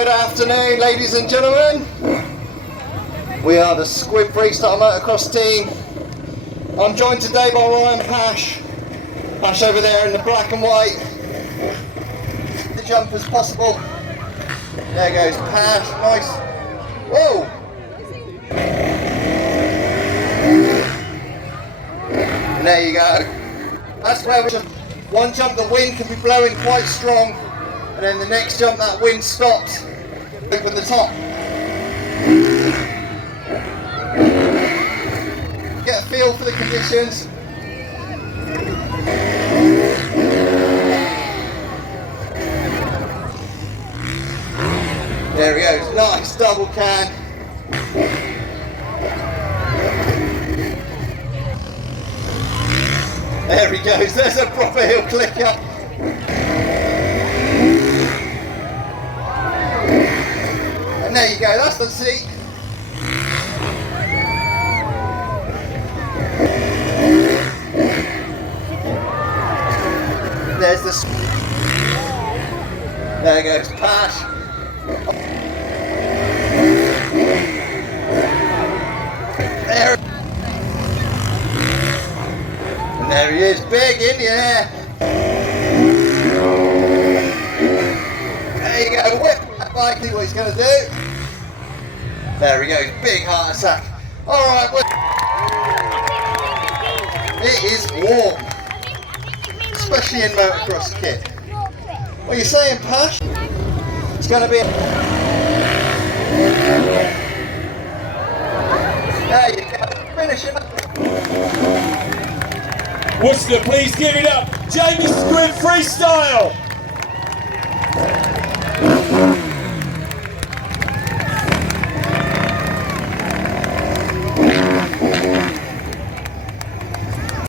Good afternoon, ladies and gentlemen. We are the Squibb Freestyle Motocross team. I'm joined today by Ryan Pash. Pash over there in the black and white. The jump as possible. There goes Pash. Nice. Whoa! And there you go. That's where one jump the wind can be blowing quite strong, and then the next jump that wind stops. Open the top. Get a feel for the conditions. There he goes, nice double can. There he goes, there's a proper hill clicker. And there you go, that's the seat. There's the... There goes Pash. There. And there he is, big in the air. There you go, whip that bike, see what he's going to do. There he goes, big heart attack. Alright, it is warm, especially in motocross kit. What are you saying, Pash? It's going to be... There you go, finish him up. Worcester, please give it up. Jamie Squibb Freestyle.